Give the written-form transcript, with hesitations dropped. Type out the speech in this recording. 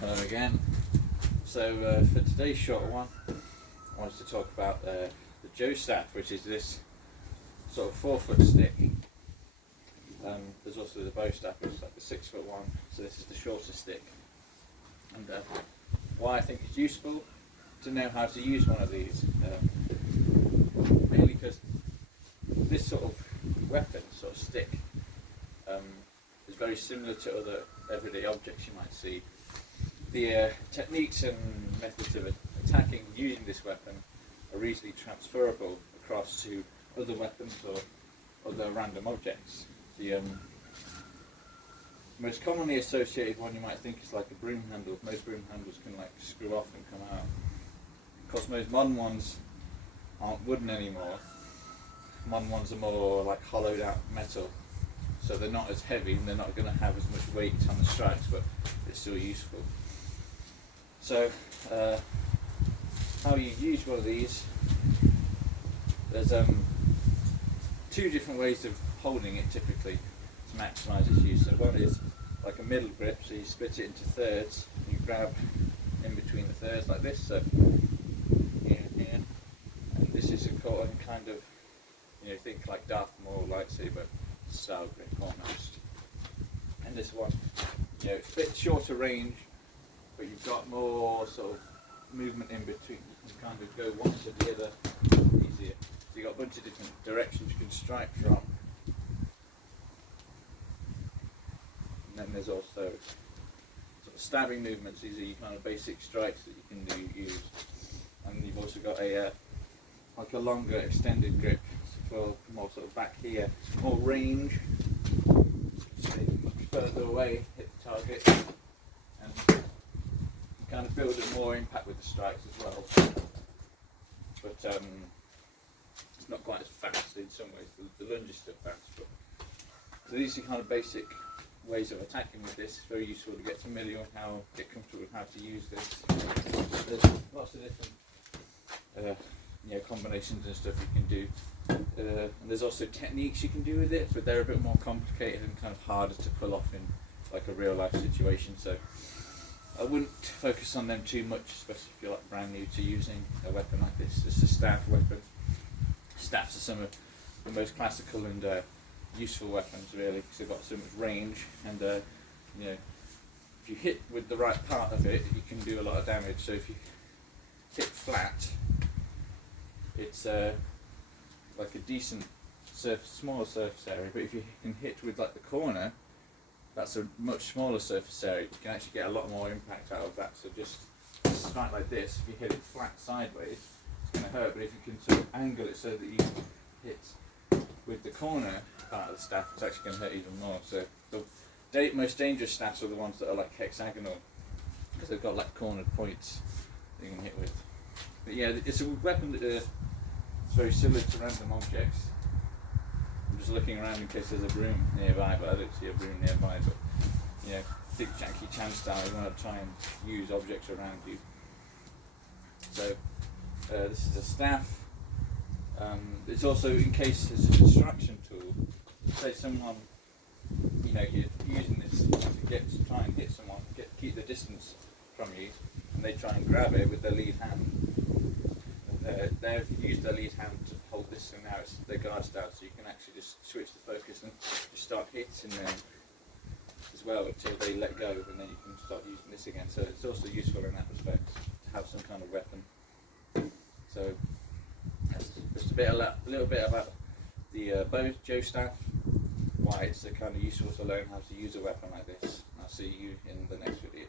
Hello again. So for today's short one, I wanted to talk about the Joe staff, which is this sort of 4-foot stick. There's also the bow staff, which is like the 6-foot one. So this is the shorter stick. And why I think it's useful to know how to use one of these, mainly because this sort of weapon, sort of stick, is very similar to other everyday objects you might see. The techniques and methods of attacking using this weapon are easily transferable across to other weapons or other random objects. The most commonly associated one you might think is like a broom handle. Most broom handles can like screw off and come out. Of course, most modern ones aren't wooden anymore. Modern ones are more like hollowed out metal, so they're not as heavy and they're not going to have as much weight on the strikes, but it's still useful. So, how you use one of these, there's two different ways of holding it typically to maximise its use. So one is like a middle grip, so you split it into thirds, and you grab in between the thirds like this, so here and here, and this is a kind of, think like Darth Maul lightsaber style grip almost. And this one, it's a bit shorter range, but you've got more sort of movement in between. You can kind of go one to the other easier. So you've got a bunch of different directions you can strike from. And then there's also sort of stabbing movements. These are your kind of basic strikes that you can use. And you've also got a like a longer extended grip for more sort of back here, more range. So you can much further away, hit the target, and kind of build a more impact with the strikes as well, but it's not quite as fast in some ways. The lunge is still fast, but so these are kind of basic ways of attacking with this. It's very useful to get familiar with get comfortable with how to use this. There's lots of different combinations and stuff you can do. And there's also techniques you can do with it, but they're a bit more complicated and kind of harder to pull off in like a real life situation. So I wouldn't focus on them too much, especially if you're like brand new to using a weapon like this. It's a staff weapon. Staffs are some of the most classical and useful weapons, really, because they've got so much range. And if you hit with the right part of it, you can do a lot of damage. So if you hit flat, it's like a decent smaller surface area. But if you can hit with like the corner, that's a much smaller surface area. You can actually get a lot more impact out of that. So just strike like this, if you hit it flat sideways, it's going to hurt, but if you can sort of angle it so that you hit with the corner part of the staff, it's actually going to hurt even more. So the most dangerous staffs are the ones that are like hexagonal, because they've got like cornered points that you can hit with. But yeah, it's a weapon that is very similar to random objects. I'm just looking around in case there's a broom nearby, but I don't see a broom nearby. But think Jackie Chan style, you want to try and use objects around you. So this is a staff. It's also in case it's a distraction tool. Say someone, you're using this to try and hit someone, keep the distance from you, and they try and grab it with their lead hand. They've used their lead hand to hold this, and now it's their guard's down, so you can actually just switch the focus and just start hitting them as well until they let go, and then you can start using this again. So it's also useful in that respect to have some kind of weapon. So that's just a little bit about the Joe staff, why it's kind of useful to learn how to use a weapon like this. I'll see you in the next video.